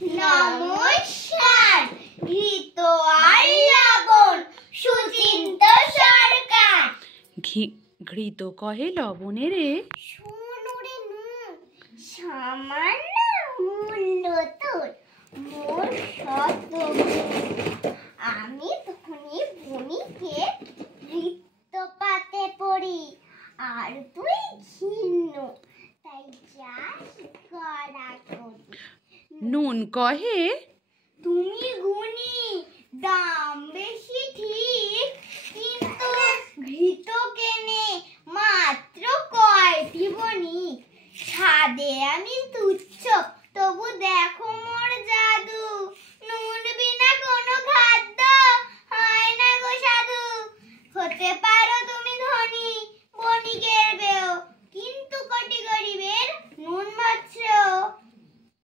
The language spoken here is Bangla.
নমস্কার। ঘৃত আর লবণ সুচিন্ত সরকার। ঘৃত কহে লবণে রে, শোনো রে নু সামান্য মূল্য তোর মোর শত আমি তখনই বণিকে বৃত্তপাতে পড়ি আর তুই ঘৃণ্য তাই যাস গড়া করি। নুন কহে তুমি গুণী দাম বেশি ঠিক কিন্তু ঘৃত কেনে মাত্র কয়টি বণিক। ছাদে আমি তুচ্ছ